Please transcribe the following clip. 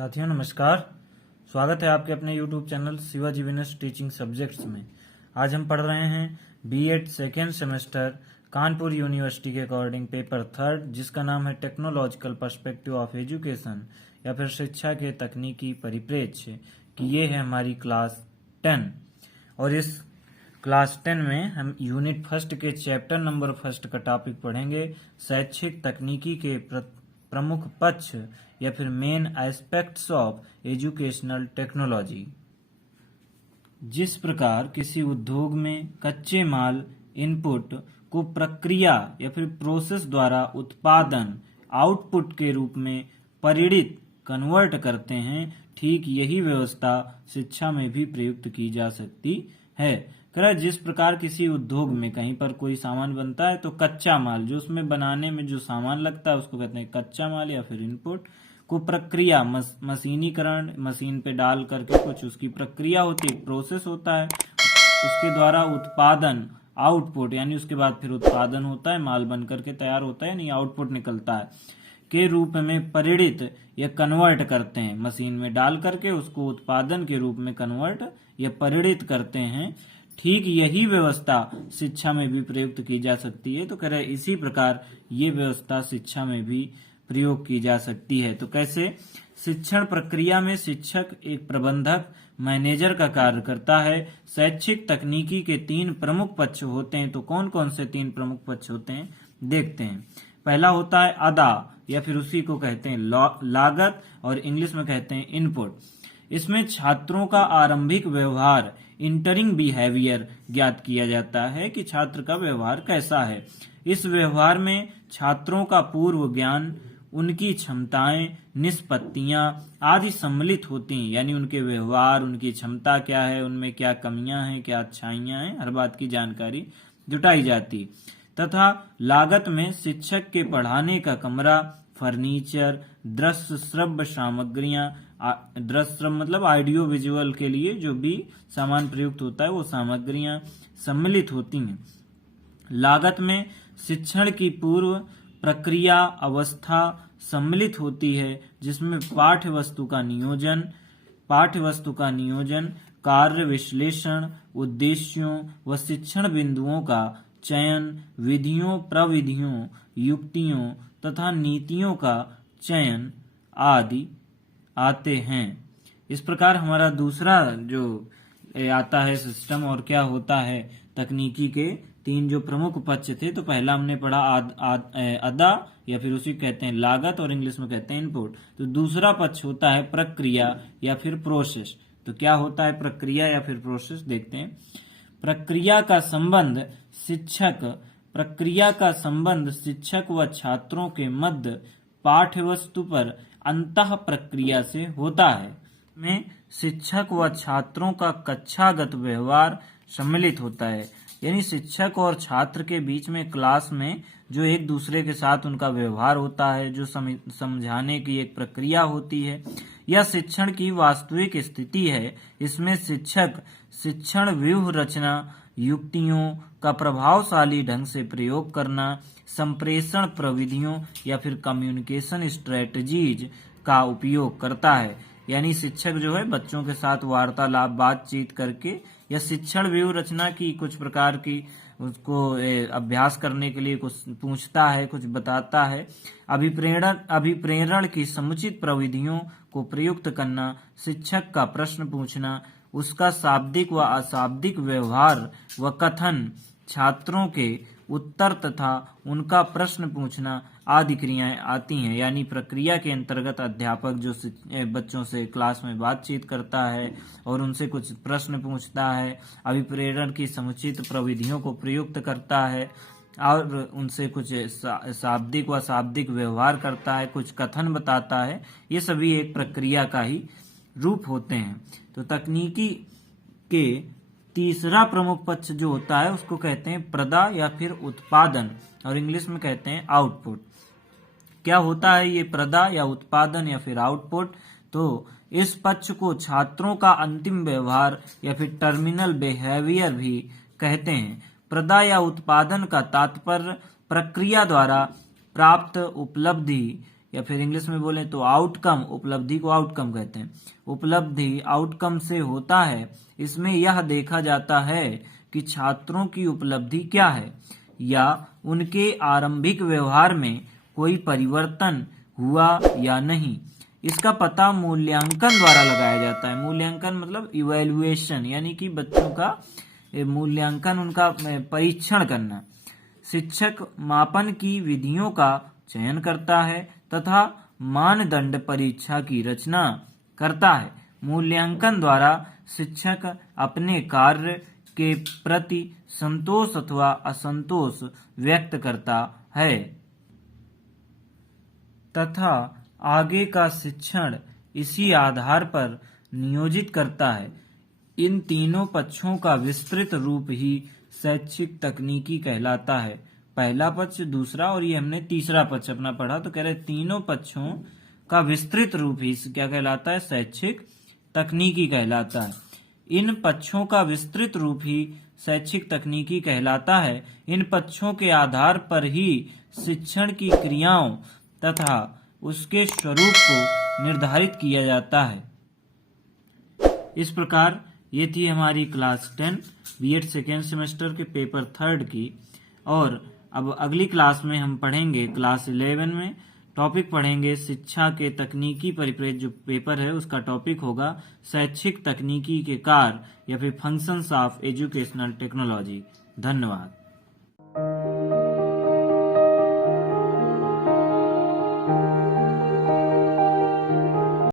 साथियों नमस्कार। स्वागत है आपके अपने YouTube चैनल शिवाजी विनस टीचिंग सब्जेक्ट्स में। आज हम पढ़ रहे हैं BEd second semester Kanpur university के अकॉर्डिंग पेपर थर्ड, जिसका नाम है टेक्नोलॉजिकल पर्सपेक्टिव ऑफ एजुकेशन या फिर शिक्षा के तकनीकी परिप्रेक्ष्य कि ये है हमारी क्लास 10। और इस क्लास 10 में हम यूनिट फर्स्ट के चैप्टर नंबर फर्स्ट का टॉपिक पढ़ेंगे, शैक्षिक तकनीकी के प्रमुख पक्ष या फिर main aspects of educational technology. जिस प्रकार किसी उद्योग में कच्चे माल इनपुट को प्रक्रिया या फिर प्रोसेस द्वारा उत्पादन आउटपुट के रूप में परिणित कन्वर्ट करते हैं, ठीक यही व्यवस्था शिक्षा में भी प्रयुक्त की जा सकती है। जिस प्रकार किसी उद्योग में कहीं पर कोई सामान बनता है तो कच्चा माल, जो उसमें बनाने में जो सामान लगता है उसको कहते हैं कच्चा माल या फिर इनपुट, को प्रक्रिया मशीनीकरण, मशीन पे डाल करके कुछ उसकी प्रक्रिया होती है, प्रोसेस होता है, उसके द्वारा उत्पादन आउटपुट यानी उसके बाद फिर उत्पादन होता है, माल बन करके तैयार होता है यानी आउटपुट निकलता है, के रूप में परिणित या कन्वर्ट करते हैं। मशीन में डाल करके उसको उत्पादन के रूप में कन्वर्ट या परिणित करते हैं। ठीक यही व्यवस्था शिक्षा में भी प्रयुक्त की जा सकती है। तो कह रहे इसी प्रकार ये व्यवस्था शिक्षा में भी प्रयोग की जा सकती है। तो कैसे? शिक्षण प्रक्रिया में शिक्षक एक प्रबंधक मैनेजर का कार्य करता है। शैक्षिक तकनीकी के 3 प्रमुख पक्ष होते हैं। तो कौन कौन से 3 प्रमुख पक्ष होते हैं देखते हैं। पहला होता है अदा या फिर उसी को कहते हैं लागत और इंग्लिश में कहते हैं इनपुट। इसमें छात्रों का आरंभिक व्यवहार इंटरिंग बिहेवियर ज्ञात किया जाता है कि छात्र का व्यवहार कैसा है। इस व्यवहार में छात्रों का पूर्व ज्ञान, उनकी क्षमताएं, निष्पत्तियां आदि सम्मिलित होती हैं, यानी उनके व्यवहार, उनकी क्षमता क्या है, उनमें क्या कमियां हैं, क्या अच्छाइयां हैं, हर बात की जानकारी जुटाई जाती। तथा लागत में शिक्षक के पढ़ाने का कमरा, फर्नीचर, दृश्य श्रव्य सामग्रियां, दृश्य श्रव्य मतलब ऑडियो विजुअल के लिए जो भी सामान प्रयुक्त होता है वो सामग्रियां सम्मिलित होती हैं। लागत में शिक्षण की पूर्व प्रक्रिया अवस्था सम्मिलित होती है, जिसमें पाठ्य वस्तु का नियोजन, कार्य विश्लेषण, उद्देश्यों व शिक्षण बिंदुओं का चयन, विधियों, प्रविधियों, युक्तियों तथा नीतियों का चयन आदि आते हैं। इस प्रकार हमारा दूसरा जो आता है सिस्टम, और क्या होता है तकनीकी के 3 जो प्रमुख पक्ष थे। तो पहला हमने पढ़ा अदा या फिर उसी कहते हैं लागत और इंग्लिश में कहते हैं इनपुट। तो दूसरा पक्ष होता है प्रक्रिया या फिर प्रोसेस। तो क्या होता है प्रक्रिया या फिर प्रोसेस देखते हैं। प्रक्रिया का संबंध शिक्षक व छात्रों के मध्य पाठ्य वस्तु पर अंतः प्रक्रिया से होता है। में शिक्षक व छात्रों का कक्षागत व्यवहार सम्मिलित होता है, यानी शिक्षक और छात्र के बीच में क्लास में जो एक दूसरे के साथ उनका व्यवहार होता है, जो समझाने की एक प्रक्रिया होती है, यह शिक्षण की वास्तविक स्थिति है। इसमें शिक्षक शिक्षण व्यूह रचना, युक्तियों का प्रभावशाली ढंग से प्रयोग करना, संप्रेषण प्रविधियों या फिर कम्युनिकेशन स्ट्रेटजीज का उपयोग करता है। यानी शिक्षक जो है बच्चों के साथ वार्तालाप, बातचीत करके या शिक्षण व्यूह रचना की कुछ प्रकार की उसको अभ्यास करने के लिए कुछ पूछता है, कुछ बताता है। अभिप्रेरण की समुचित प्रविधियों को प्रयुक्त करना, शिक्षक का प्रश्न पूछना, उसका शाब्दिक व अशाब्दिक व्यवहार व कथन, छात्रों के उत्तर तथा उनका प्रश्न पूछना आदि क्रियाएं आती हैं। यानी प्रक्रिया के अंतर्गत अध्यापक जो बच्चों से क्लास में बातचीत करता है और उनसे कुछ प्रश्न पूछता है, अभिप्रेरण की समुचित प्रविधियों को प्रयुक्त करता है और उनसे कुछ शाब्दिक व अशाब्दिक व्यवहार करता है, कुछ कथन बताता है। ये सभी एक प्रक्रिया का ही रूप होते हैं। तो तकनीकी के तीसरा प्रमुख पक्ष जो होता है उसको कहते हैं प्रदा या फिर उत्पादन और इंग्लिश में कहते हैं आउटपुट। क्या होता है ये प्रदा या उत्पादन या फिर आउटपुट? तो इस पक्ष को छात्रों का अंतिम व्यवहार या फिर टर्मिनल बिहेवियर भी कहते हैं। प्रदा या उत्पादन का तात्पर्य प्रक्रिया द्वारा प्राप्त उपलब्धि या फिर इंग्लिश में बोले तो आउटकम, उपलब्धि को आउटकम कहते हैं। उपलब्धि आउटकम से होता है। इसमें यह देखा जाता है कि छात्रों की उपलब्धि क्या है या उनके आरंभिक व्यवहार में कोई परिवर्तन हुआ या नहीं। इसका पता मूल्यांकन द्वारा लगाया जाता है। मूल्यांकन मतलब इवैल्यूएशन, यानी कि बच्चों का मूल्यांकन, उनका परीक्षण करना। शिक्षक मापन की विधियों का चयन करता है तथा मानदंड परीक्षा की रचना करता है। मूल्यांकन द्वारा शिक्षक अपने कार्य के प्रति संतोष अथवा असंतोष व्यक्त करता है तथा आगे का शिक्षण इसी आधार पर नियोजित करता है। इन तीनों पक्षों का विस्तृत रूप ही शैक्षिक तकनीकी कहलाता है। पहला पक्ष, दूसरा और ये हमने तीसरा पक्ष अपना पढ़ा, तो कह रहे तीनों पक्षों का विस्तृत रूप ही क्या कहलाता है? शैक्षिक तकनीकी कहलाता है। इन पक्षों का विस्तृत रूप ही शैक्षिक तकनीकी कहलाता है। इन पक्षों के आधार पर ही शिक्षण की क्रियाओं तथा उसके स्वरूप को निर्धारित किया जाता है। इस प्रकार ये थी हमारी क्लास 10 बीएड सेकेंड सेमेस्टर के पेपर 3 की। और अब अगली क्लास में हम पढ़ेंगे क्लास 11 में टॉपिक पढ़ेंगे शिक्षा के तकनीकी परिप्रेक्ष्य। जो पेपर है उसका टॉपिक होगा शैक्षिक तकनीकी के कार्य या फिर फंक्शंस ऑफ एजुकेशनल टेक्नोलॉजी। धन्यवाद।